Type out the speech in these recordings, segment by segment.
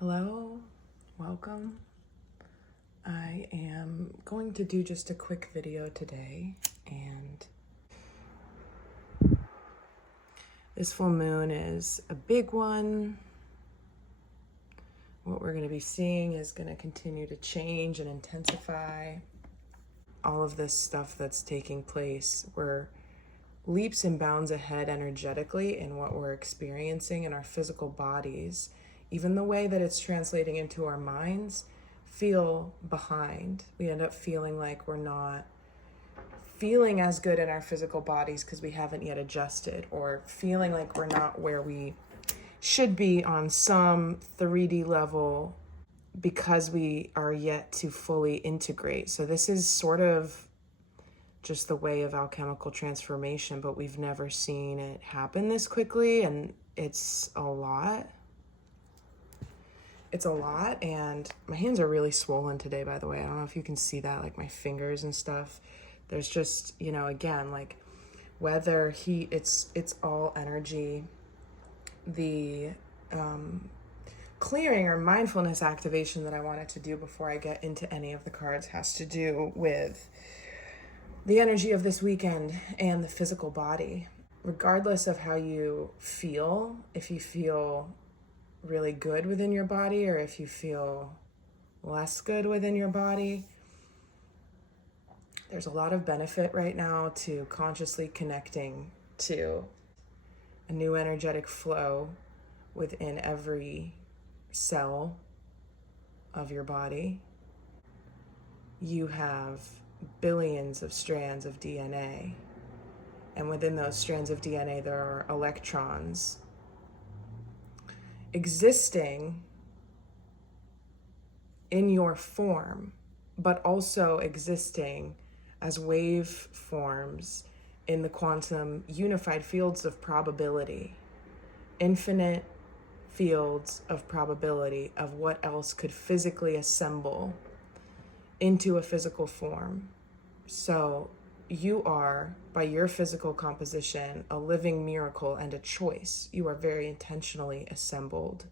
Hello, welcome. I am going to do just a quick video today, and this full moon is a big one. What we're going to be seeing is going to continue to change and intensify. All of this stuff that's taking place, we're leaps and bounds ahead energetically in what we're experiencing in our physical bodies. Even the way that it's translating into our minds feel behind. We end up feeling like we're not feeling as good in our physical bodies because we haven't yet adjusted, or feeling like we're not where we should be on some 3D level because we are yet to fully integrate. So this is sort of just the way of alchemical transformation, but we've never seen it happen this quickly, and it's a lot. It's a lot, and my hands are really swollen today, by the way. I don't know if you can see that, like my fingers and stuff. There's just, again, like weather, heat, it's all energy. The clearing or mindfulness activation that I wanted to do before I get into any of the cards has to do with the energy of this weekend and the physical body. Regardless of how you feel, if you feel really good within your body or if you feel less good within your body, there's a lot of benefit right now to consciously connecting to a new energetic flow within every cell of your body. You have billions of strands of DNA, and within those strands of DNA there are electrons existing in your form, but also existing as wave forms in the quantum unified fields of probability, infinite fields of probability of what else could physically assemble into a physical form. So you are, by your physical composition, a living miracle and a choice. You are very intentionally assembled.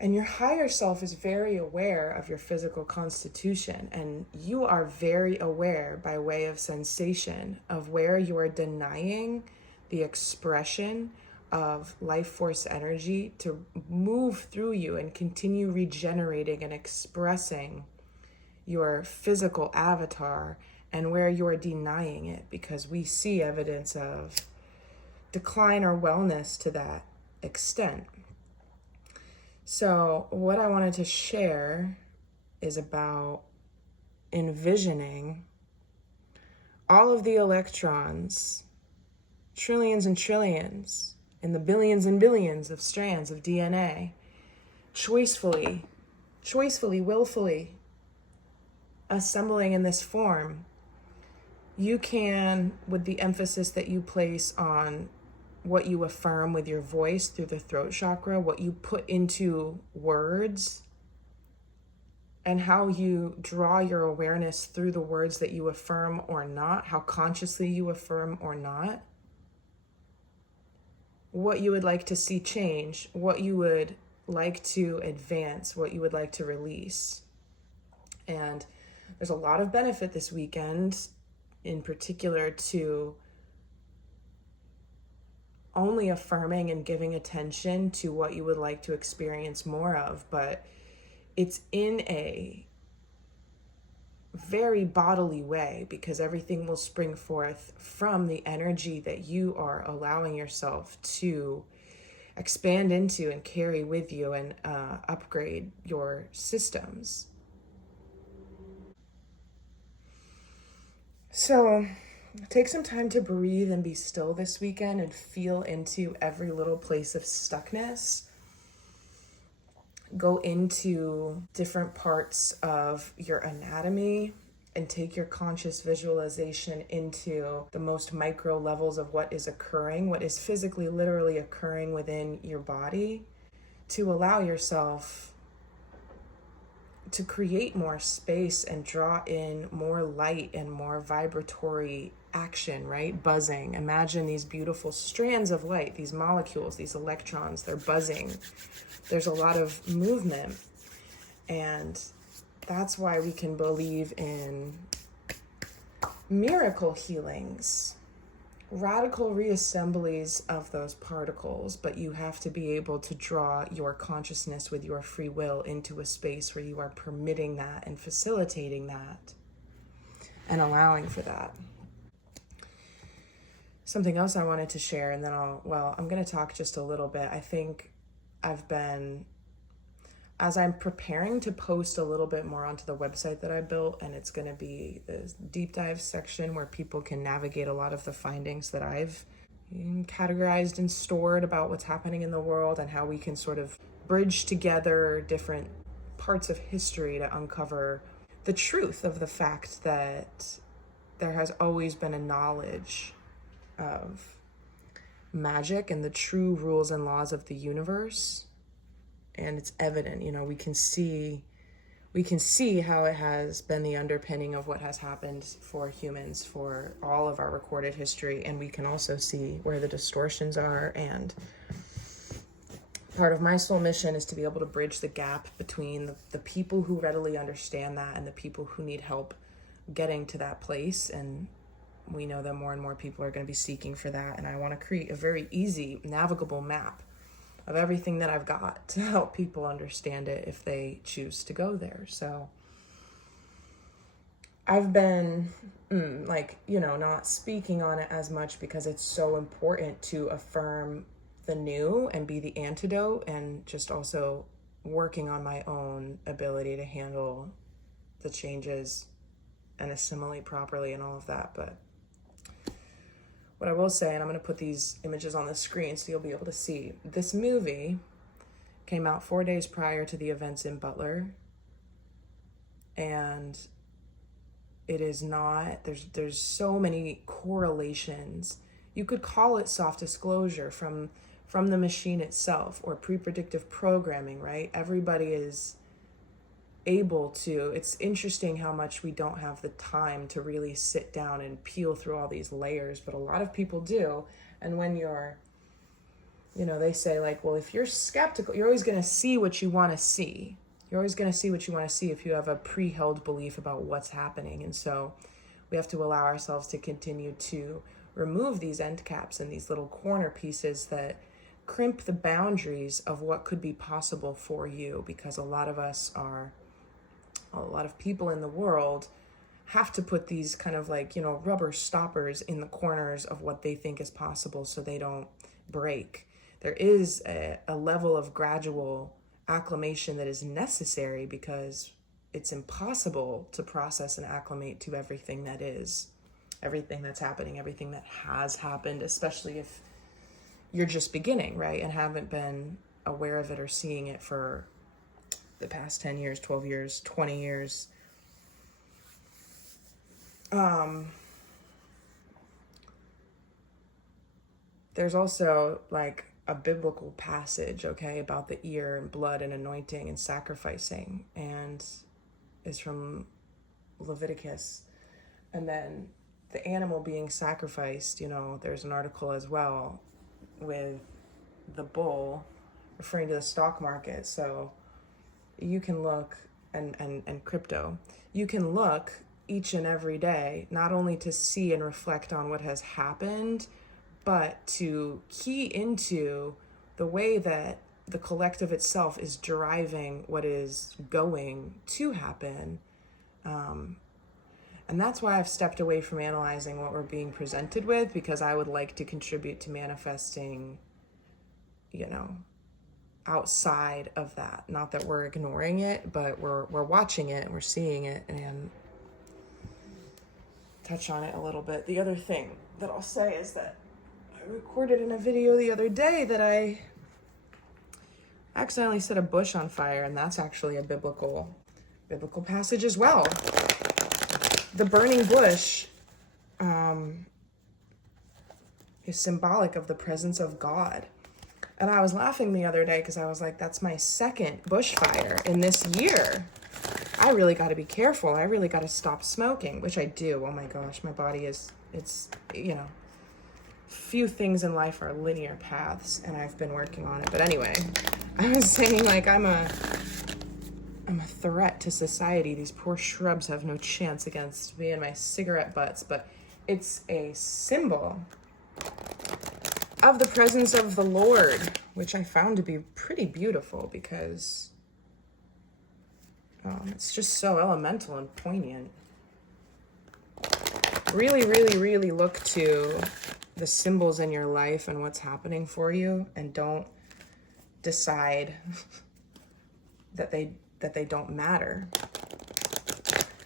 And your higher self is very aware of your physical constitution, and you are very aware by way of sensation of where you are denying the expression of life force energy to move through you and continue regenerating and expressing your physical avatar, and where you're denying it because we see evidence of decline or wellness to that extent. So what I wanted to share is about envisioning all of the electrons, trillions and trillions, in the billions and billions of strands of DNA, choicefully, willfully assembling in this form. You can, with the emphasis that you place on what you affirm with your voice through the throat chakra, what you put into words, and how you draw your awareness through the words that you affirm or not, how consciously you affirm or not, what you would like to see change, what you would like to advance, what you would like to release. And there's a lot of benefit this weekend, in particular, to only affirming and giving attention to what you would like to experience more of, but it's in a very bodily way, because everything will spring forth from the energy that you are allowing yourself to expand into and carry with you and upgrade your systems. So take some time to breathe and be still this weekend and feel into every little place of stuckness. Go into different parts of your anatomy and take your conscious visualization into the most micro levels of what is occurring, what is physically, literally occurring within your body, to allow yourself to create more space and draw in more light and more vibratory action, right? Buzzing. Imagine these beautiful strands of light, these molecules, these electrons, they're buzzing. There's a lot of movement. And that's why we can believe in miracle healings, radical reassemblies of those particles, but you have to be able to draw your consciousness with your free will into a space where you are permitting that and facilitating that and allowing for that. Something else I wanted to share, and then I'm going to talk just a little bit. I think as I'm preparing to post a little bit more onto the website that I built, and it's going to be this deep dive section where people can navigate a lot of the findings that I've categorized and stored about what's happening in the world and how we can sort of bridge together different parts of history to uncover the truth of the fact that there has always been a knowledge of magic and the true rules and laws of the universe. And it's evident, we can see how it has been the underpinning of what has happened for humans for all of our recorded history. And we can also see where the distortions are. And part of my soul mission is to be able to bridge the gap between the people who readily understand that and the people who need help getting to that place. And we know that more and more people are going to be seeking for that. And I want to create a very easy, navigable map of everything that I've got to help people understand it if they choose to go there. So I've been not speaking on it as much because it's so important to affirm the new and be the antidote, and just also working on my own ability to handle the changes and assimilate properly and all of that. But what I will say, and I'm going to put these images on the screen so you'll be able to see, this movie came out 4 days prior to the events in Butler. And it is not, there's so many correlations. You could call it soft disclosure from the machine itself, or pre-predictive programming, right? Everybody is able to. It's interesting how much we don't have the time to really sit down and peel through all these layers, but a lot of people do. And when you're, they say like, well, if you're skeptical, you're always going to see what you want to see. You're always going to see what you want to see if you have a pre-held belief about what's happening. And so we have to allow ourselves to continue to remove these end caps and these little corner pieces that crimp the boundaries of what could be possible for you, because a lot of people in the world have to put these kind of rubber stoppers in the corners of what they think is possible so they don't break. There is a level of gradual acclimation that is necessary, because it's impossible to process and acclimate to everything that is, everything that's happening, everything that has happened, especially if you're just beginning, right? And haven't been aware of it or seeing it for the past 10 years, 12 years, 20 years. There's also a biblical passage, okay, about the ear and blood and anointing and sacrificing, and it's from Leviticus. And then the animal being sacrificed, there's an article as well with the bull referring to the stock market. So you can look, and crypto, you can look each and every day, not only to see and reflect on what has happened, but to key into the way that the collective itself is driving what is going to happen. And that's why I've stepped away from analyzing what we're being presented with, because I would like to contribute to manifesting, outside of that. Not that we're ignoring it, but we're watching it and we're seeing it, and touch on it a little bit. The other thing that I'll say is that I recorded in a video the other day that I accidentally set a bush on fire, and that's actually a biblical passage as well. The burning bush is symbolic of the presence of God. And I was laughing the other day because I was like, that's my second bushfire in this year. I really got to be careful. I really got to stop smoking, which I do. Oh my gosh, my body is It's, few things in life are linear paths, and I've been working on it. But anyway, I was saying, like, I'm a threat to society. These poor shrubs have no chance against me and my cigarette butts, but it's a symbol of the presence of the Lord, which I found to be pretty beautiful because it's just so elemental and poignant. Really, really, really look to the symbols in your life and what's happening for you, and don't decide that they don't matter,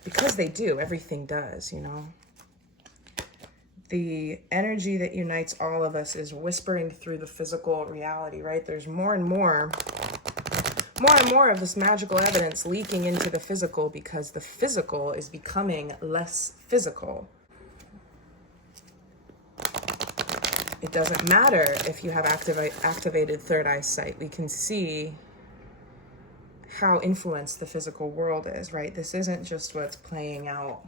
because they do. Everything does, The energy that unites all of us is whispering through the physical reality, right? There's more and more of this magical evidence leaking into the physical, because the physical is becoming less physical. It doesn't matter if you have activated third eye sight. We can see how influenced the physical world is, right? This isn't just what's playing out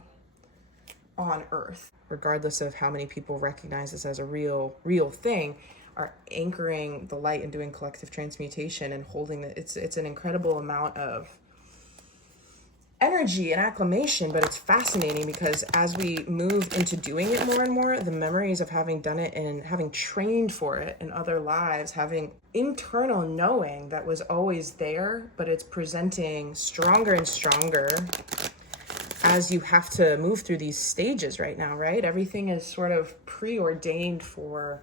on Earth. Regardless of how many people recognize this as a real thing, are anchoring the light and doing collective transmutation and holding it. It's an incredible amount of energy and acclamation, but it's fascinating because as we move into doing it more and more, the memories of having done it and having trained for it in other lives, having internal knowing that was always there, but it's presenting stronger and stronger as you have to move through these stages right now, right? Everything is sort of preordained for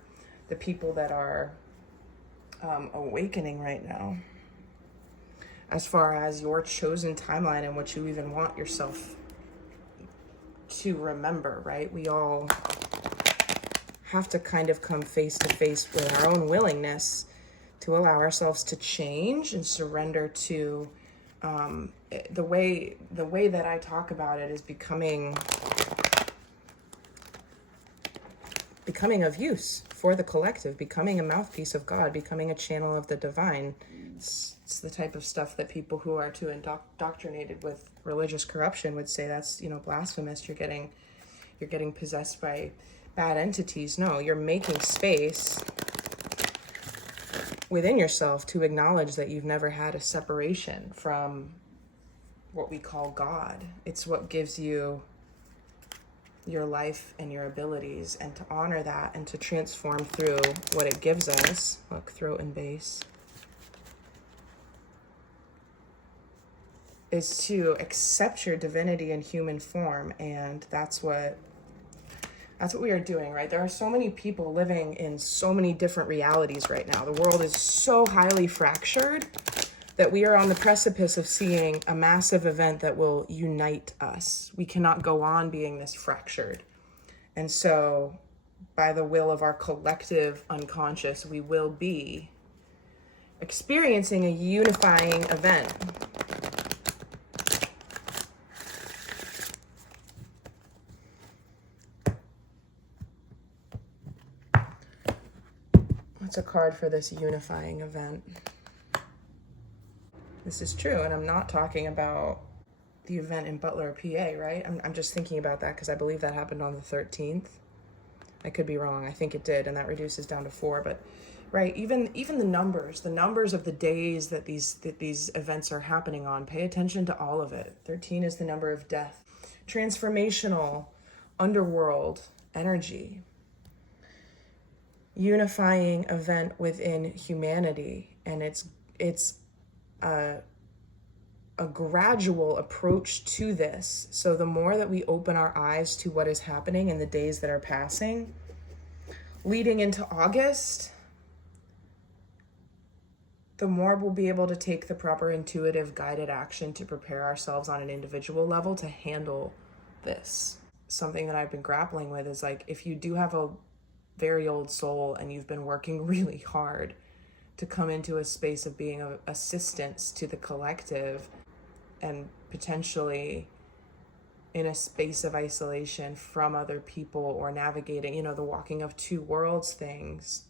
the people that are awakening right now, as far as your chosen timeline and what you even want yourself to remember, right? We all have to kind of come face to face with our own willingness to allow ourselves to change and surrender to the way that I talk about it is becoming of use for the collective, becoming a mouthpiece of God, becoming a channel of the divine. It's the type of stuff that people who are too indoctrinated with religious corruption would say that's, blasphemous. You're getting possessed by bad entities. No, you're making space within yourself to acknowledge that you've never had a separation from what we call God. It's what gives you your life and your abilities, and to honor that and to transform through what it gives us. Look, throat and base. Is to accept your divinity in human form, and that's what we are doing, right? There are so many people living in so many different realities right now. The world is so highly fractured that we are on the precipice of seeing a massive event that will unite us. We cannot go on being this fractured. And so, by the will of our collective unconscious, we will be experiencing a unifying event. What's a card for this unifying event? This is true, and I'm not talking about the event in Butler, PA, right? I'm just thinking about that because I believe that happened on the 13th. I could be wrong. I think it did, and that reduces down to 4. But right, even the numbers of the days that these events are happening on, pay attention to all of it. 13 is the number of death, transformational, underworld energy, unifying event within humanity, and it's a gradual approach to this. So the more that we open our eyes to what is happening in the days that are passing, leading into August, the more we'll be able to take the proper intuitive guided action to prepare ourselves on an individual level to handle this. Something that I've been grappling with is, like, if you do have a very old soul and you've been working really hard to come into a space of being of assistance to the collective, and potentially in a space of isolation from other people, or navigating, the walking of two worlds things,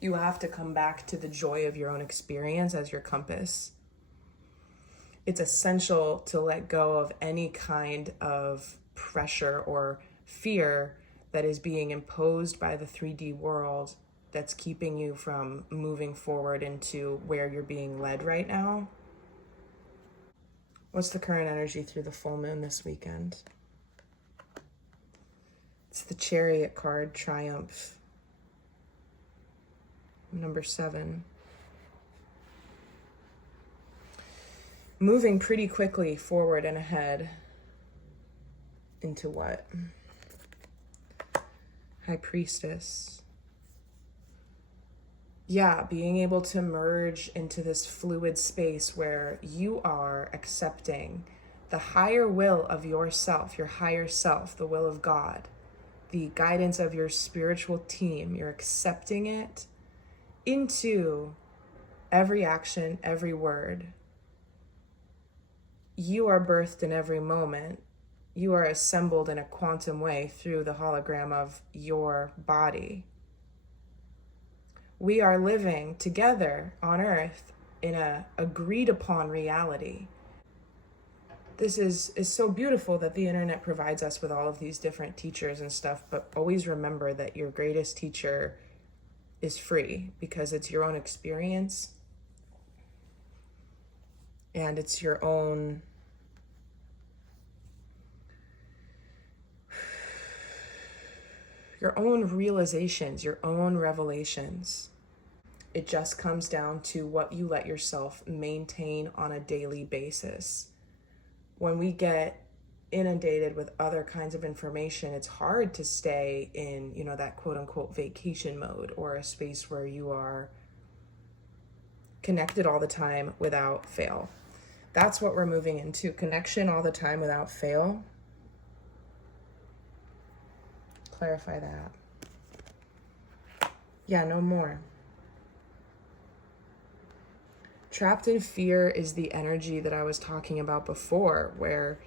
you have to come back to the joy of your own experience as your compass. It's essential to let go of any kind of pressure or fear that is being imposed by the 3D world that's keeping you from moving forward into where you're being led right now? What's the current energy through the full moon this weekend? It's the Chariot card, Triumph. Number 7. Moving pretty quickly forward and ahead into what? High Priestess. Yeah, being able to merge into this fluid space where you are accepting the higher will of yourself, your higher self, the will of God, the guidance of your spiritual team. You're accepting it into every action, every word. You are birthed in every moment. You are assembled in a quantum way through the hologram of your body. We are living together on earth in a agreed upon reality. This is so beautiful that the internet provides us with all of these different teachers and stuff, but always remember that your greatest teacher is free, because it's your own experience and it's your own realizations, your own revelations. It just comes down to what you let yourself maintain on a daily basis. When we get inundated with other kinds of information, it's hard to stay in, that quote unquote vacation mode, or a space where you are connected all the time without fail. That's what we're moving into, connection all the time without fail. Clarify that. Yeah, no more. Trapped in fear is the energy that I was talking about before, where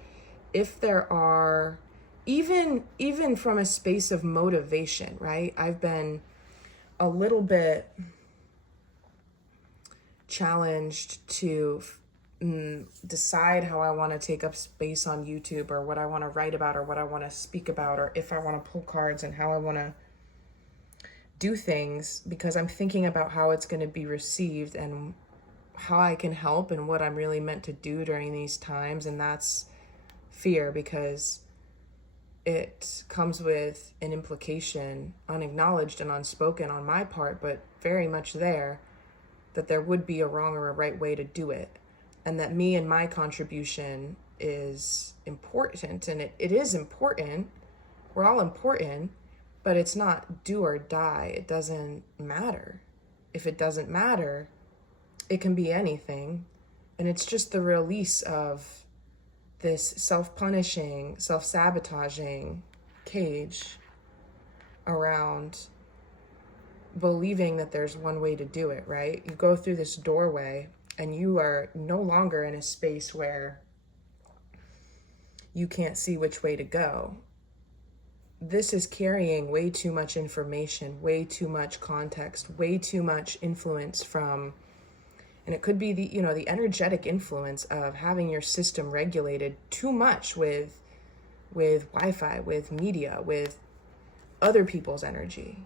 if there are, even from a space of motivation, right? I've been a little bit challenged to decide how I want to take up space on YouTube, or what I want to write about, or what I want to speak about, or if I want to pull cards and how I want to do things, because I'm thinking about how it's going to be received and how I can help and what I'm really meant to do during these times. And that's fear, because it comes with an implication, unacknowledged and unspoken on my part, but very much there, that there would be a wrong or a right way to do it. And that me and my contribution is important. And it is important. We're all important, but it's not do or die. It doesn't matter. If it doesn't matter, it can be anything. And it's just the release of this self-punishing, self-sabotaging cage around believing that there's one way to do it, right? You go through this doorway and you are no longer in a space where you can't see which way to go. This is carrying way too much information, way too much context, way too much influence from, and it could be the energetic influence of having your system regulated too much with Wi-Fi, with media, with other people's energy.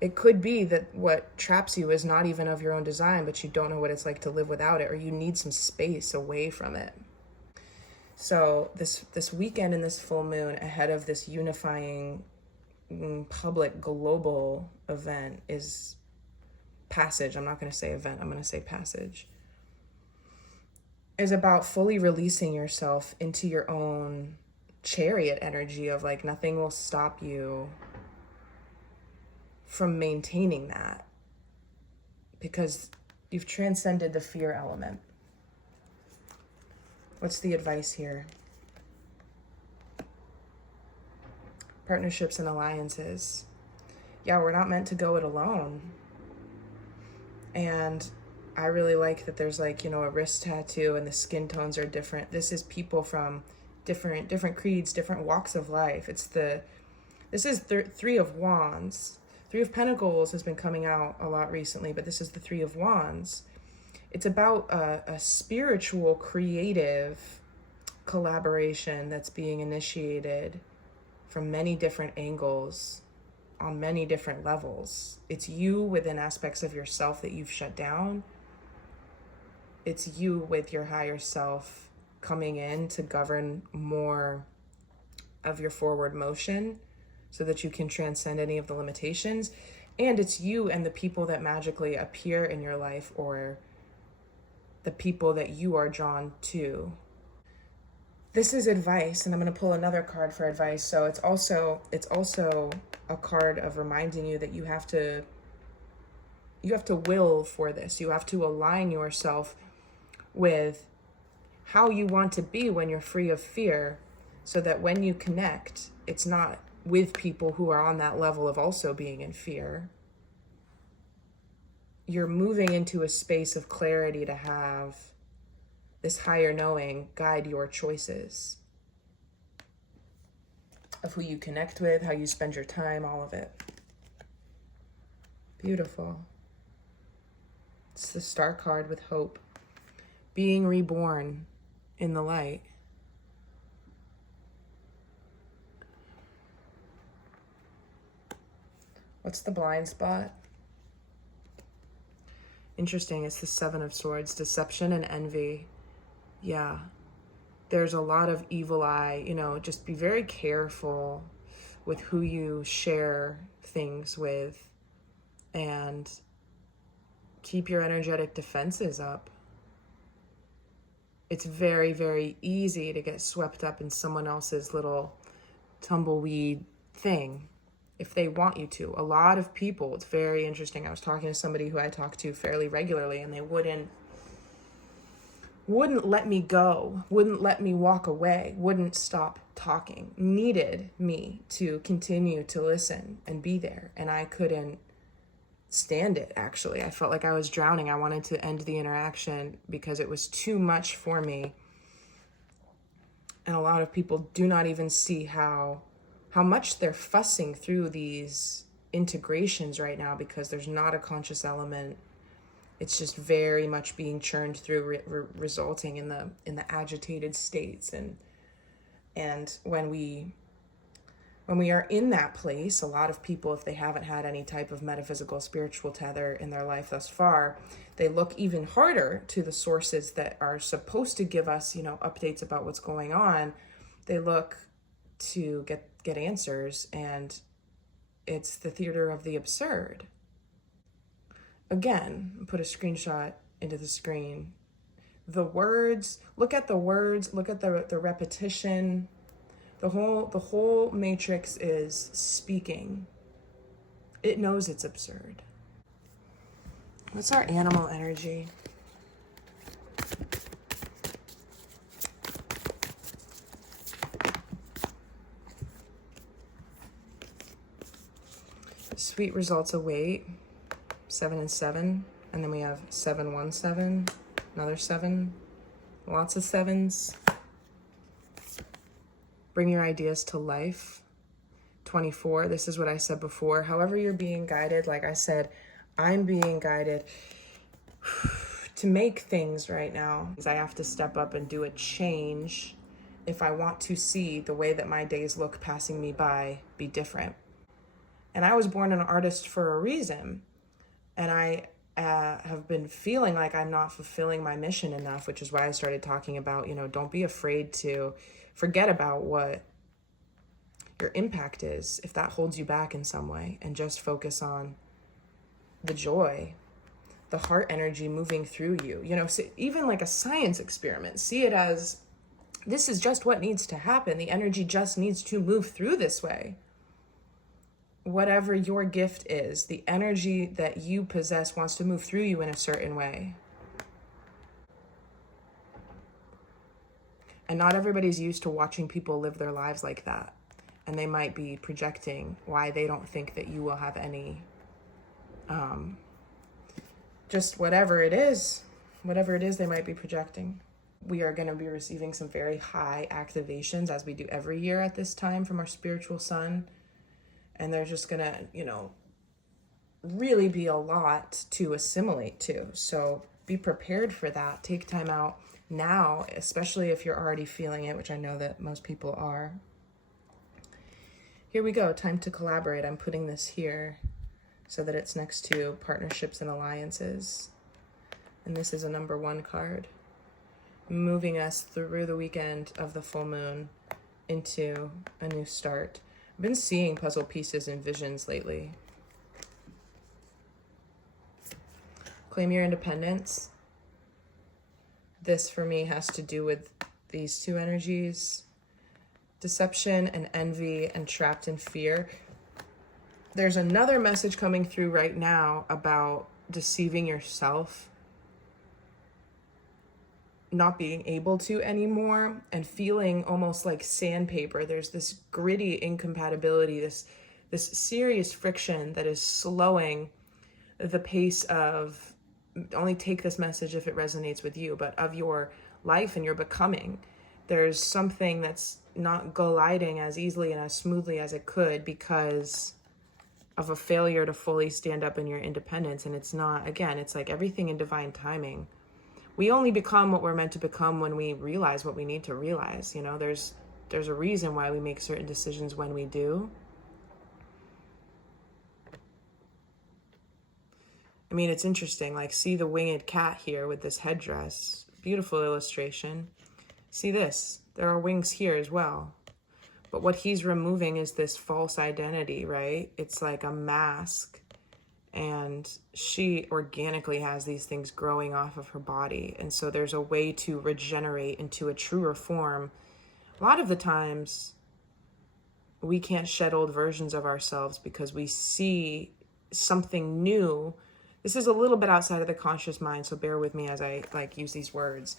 It could be that what traps you is not even of your own design, but you don't know what it's like to live without it, or you need some space away from it. So this weekend and this full moon, ahead of this unifying public global event, is passage. I'm not going to say event, I'm going to say passage. Is about fully releasing yourself into your own chariot energy of like, nothing will stop you from maintaining that, because you've transcended the fear element. What's the advice here? Partnerships and alliances. Yeah, we're not meant to go it alone. And I really like that there's like, a wrist tattoo and the skin tones are different. This is people from different creeds, different walks of life. This is Three of Wands. Three of Pentacles has been coming out a lot recently, but this is the Three of Wands. It's about a spiritual, creative collaboration that's being initiated from many different angles, on many different levels. It's you within aspects of yourself that you've shut down. It's you with your higher self coming in to govern more of your forward motion so that you can transcend any of the limitations. And it's you and the people that magically appear in your life, or the people that you are drawn to. This is advice, and I'm going to pull another card for advice. So it's also a card of reminding you that you have to will for this. You have to align yourself with how you want to be when you're free of fear, so that when you connect, it's not with people who are on that level of also being in fear. You're moving into a space of clarity to have this higher knowing guide your choices of who you connect with, how you spend your time, all of it. Beautiful. It's the Star card with hope. Being reborn in the light. What's the blind spot? Interesting, it's the Seven of Swords, deception and envy. Yeah, there's a lot of evil eye, just be very careful with who you share things with, and keep your energetic defenses up. It's very, very easy to get swept up in someone else's little tumbleweed thing if they want you to. A lot of people, it's very interesting. I was talking to somebody who I talk to fairly regularly, and they wouldn't let me go, wouldn't let me walk away, wouldn't stop talking, needed me to continue to listen and be there. And I couldn't stand it, actually. I felt like I was drowning. I wanted to end the interaction because it was too much for me. And a lot of people do not even see how much they're fussing through these integrations right now, because there's not a conscious element. It's just very much being churned through, resulting in the agitated states. And when we are in that place, a lot of people, if they haven't had any type of metaphysical, spiritual tether in their life thus far, they look even harder to the sources that are supposed to give us, updates about what's going on. They look to get answers, and it's the theater of the absurd. Again, put a screenshot into the screen. The words, look at the words, look at the repetition. The whole matrix is speaking. It knows it's absurd. What's our animal energy? Sweet results await. 7 and 7, and then we have 717, another 7, lots of 7s. Bring your ideas to life. 24, this is what I said before. However you're being guided, like I said, I'm being guided to make things right now. I have to step up and do a change if I want to see the way that my days look passing me by be different. And I was born an artist for a reason. And I have been feeling like I'm not fulfilling my mission enough, which is why I started talking about, don't be afraid to forget about what your impact is, if that holds you back in some way, and just focus on the joy, the heart energy moving through you. So even like a science experiment, see it as this is just what needs to happen. The energy just needs to move through this way. Whatever your gift is, the energy that you possess wants to move through you in a certain way. And not everybody's used to watching people live their lives like that. And they might be projecting why they don't think that you will have any, just whatever it is they might be projecting. We are going to be receiving some very high activations, as we do every year at this time, from our spiritual sun. And they're just going to, really be a lot to assimilate to. So be prepared for that. Take time out now, especially if you're already feeling it, which I know that most people are. Here we go, time to collaborate. I'm putting this here so that it's next to partnerships and alliances. And this is a number 1 card, moving us through the weekend of the full moon into a new start. I've been seeing puzzle pieces and visions lately. Claim your independence. This for me has to do with these 2 energies, deception and envy and trapped in fear. There's another message coming through right now about deceiving yourself, not being able to anymore, and feeling almost like sandpaper. There's this gritty incompatibility, this serious friction that is slowing the pace of, only take this message if it resonates with you, but of your life and your becoming. There's something that's not gliding as easily and as smoothly as it could because of a failure to fully stand up in your independence. And it's not, again, it's like everything in divine timing. We only become what we're meant to become when we realize what we need to realize. You know, there's a reason why we make certain decisions when we do. I mean, it's interesting, like, see the winged cat here with this headdress. Beautiful illustration. See this, there are wings here as well. But what he's removing is this false identity, right? It's like a mask. And she organically has these things growing off of her body. And so there's a way to regenerate into a truer form. A lot of the times, we can't shed old versions of ourselves because we see something new. This is a little bit outside of the conscious mind, so bear with me as I use these words.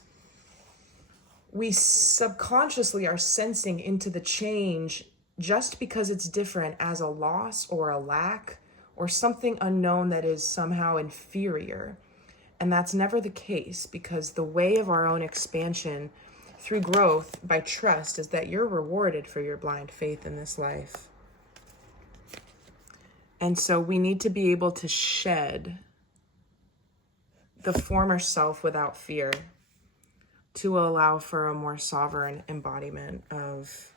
We subconsciously are sensing into the change just because it's different as a loss or a lack or something unknown that is somehow inferior. And that's never the case, because the way of our own expansion through growth by trust is that you're rewarded for your blind faith in this life. And so we need to be able to shed the former self without fear to allow for a more sovereign embodiment of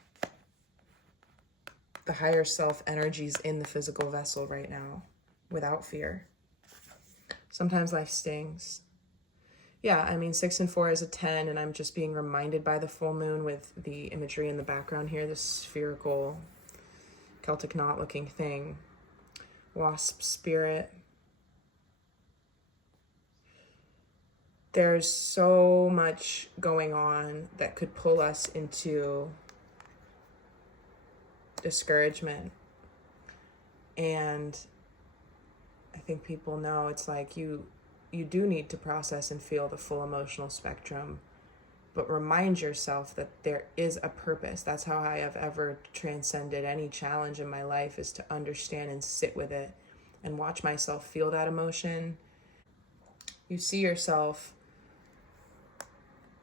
the higher self energies in the physical vessel right now without fear. Sometimes life stings. Yeah, I mean, 6 and 4 is a 10, and I'm just being reminded by the full moon with the imagery in the background here, this spherical Celtic knot looking thing. Wasp spirit. There's so much going on that could pull us into discouragement. And I think people know it's like you do need to process and feel the full emotional spectrum, but remind yourself that there is a purpose. That's how I have ever transcended any challenge in my life, is to understand and sit with it and watch myself feel that emotion. You see yourself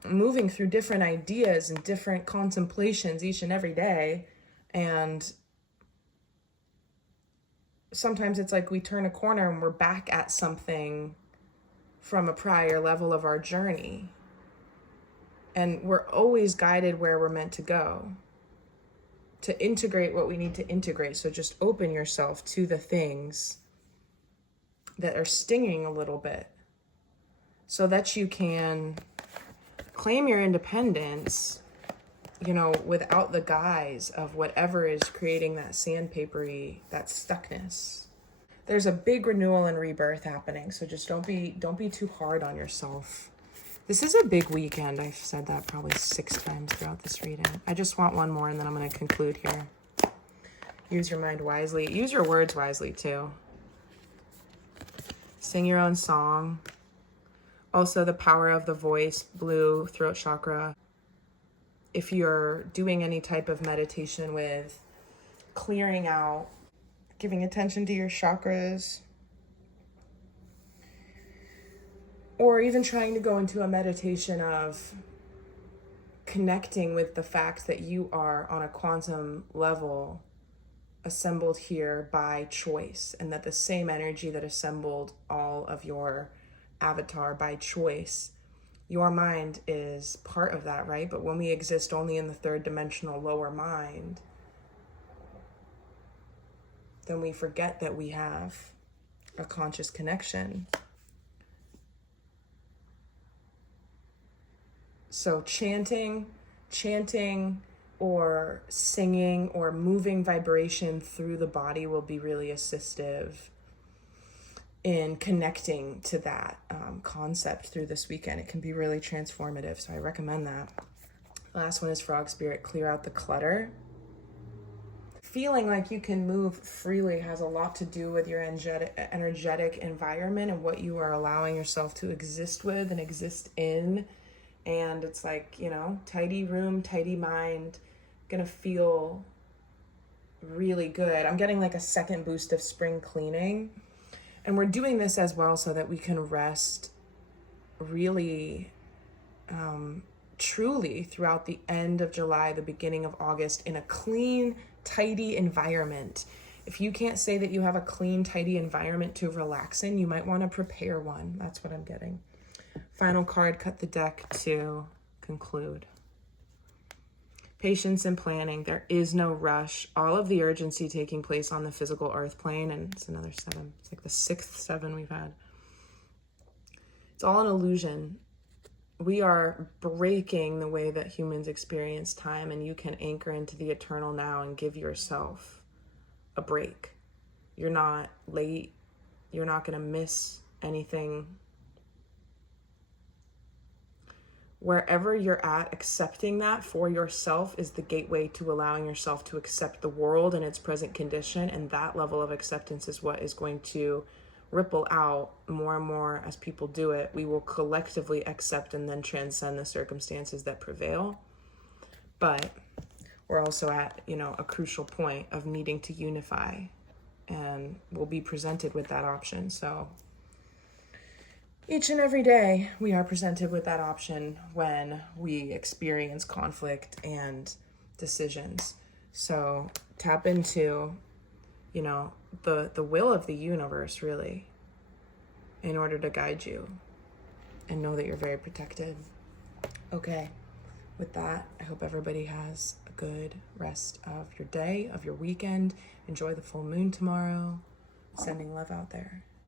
moving through different ideas and different contemplations each and every day. And sometimes it's like we turn a corner and we're back at something from a prior level of our journey. And we're always guided where we're meant to go, to integrate what we need to integrate. So just open yourself to the things that are stinging a little bit so that you can claim your independence, you know, without the guise of whatever is creating that sandpapery, that stuckness. There's a big renewal and rebirth happening, so just don't be too hard on yourself. This is a big weekend. I've said that probably 6 times throughout this reading. I just want one more and then I'm going to conclude here. Use your mind wisely. Use your words wisely too. Sing your own song. Also, the power of the voice, blue, throat chakra. If you're doing any type of meditation with clearing out, giving attention to your chakras, or even trying to go into a meditation of connecting with the fact that you are on a quantum level assembled here by choice, and that the same energy that assembled all of your avatar by choice, your mind is part of that, right? But when we exist only in the 3rd dimensional lower mind, then we forget that we have a conscious connection. So chanting or singing or moving vibration through the body will be really assistive in connecting to that concept through this weekend. It can be really transformative, so I recommend that. Last one is Frog Spirit, clear out the clutter. Feeling like you can move freely has a lot to do with your energetic environment and what you are allowing yourself to exist with and exist in. And it's like, you know, tidy room, tidy mind, gonna feel really good. I'm getting like a second boost of spring cleaning. And we're doing this as well so that we can rest really truly throughout the end of July, the beginning of August, in a clean, tidy environment. If you can't say that you have a clean, tidy environment to relax in, you might want to prepare one. That's what I'm getting. Final card, cut the deck to conclude. Patience and planning. There is no rush. All of the urgency taking place on the physical earth plane, and it's another 7. It's like the 6th 7 we've had. It's all an illusion. We are breaking the way that humans experience time, and you can anchor into the eternal now and give yourself a break. You're not late. You're not going to miss anything. Wherever you're at, accepting that for yourself is the gateway to allowing yourself to accept the world in its present condition. And that level of acceptance is what is going to ripple out more and more as people do it. We will collectively accept and then transcend the circumstances that prevail. But we're also at, you know, a crucial point of needing to unify, and we'll be presented with that option. So each and every day we are presented with that option when we experience conflict and decisions. So tap into, you know, the will of the universe, really, in order to guide you, and know that you're very protected. Okay, with that, I hope everybody has a good rest of your day, of your weekend. Enjoy the full moon tomorrow. Sending love out there.